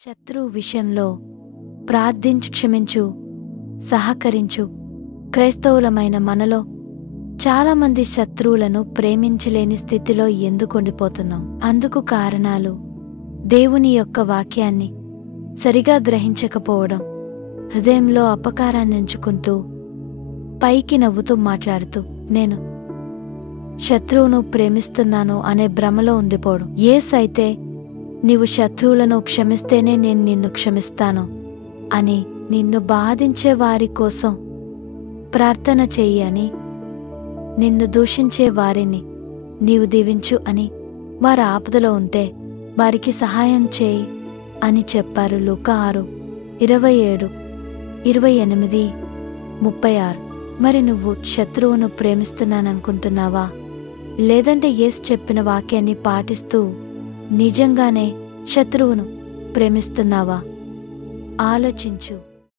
శత్రువు విషయంలో ప్రార్థించు, క్షమించు, సహకరించు. క్రైస్తవులమైన మనలో చాలామంది శత్రువులను ప్రేమించలేని స్థితిలో ఎందుకుండిపోతున్నాం? అందుకు కారణాలు దేవుని యొక్క వాక్యాన్ని సరిగా గ్రహించకపోవడం, హృదయంలో అపకారాన్ని ఎంచుకుంటూ పైకి నవ్వుతూ మాట్లాడుతూ నేను శత్రువును ప్రేమిస్తున్నాను అనే భ్రమలో ఉండిపోవడం. యేసైతే నీవు శత్రువులను క్షమిస్తేనే నేను నిన్ను క్షమిస్తాను అని, నిన్ను బాధించే వారి కోసం ప్రార్థన చెయ్యి అని, నిన్ను దూషించే వారిని నీవు దీవించు అని, వారు ఆపదలో ఉంటే వారికి సహాయం చేయి అని చెప్పారు. లూకా 6:27, 28, 36. మరి నువ్వు శత్రువును ప్రేమిస్తున్నాననుకుంటున్నావా? లేదంటే యేసు చెప్పిన వాక్యాన్ని పాటిస్తూ నిజంగానే శత్రువును ప్రేమిస్తున్నావా? ఆలోచించు.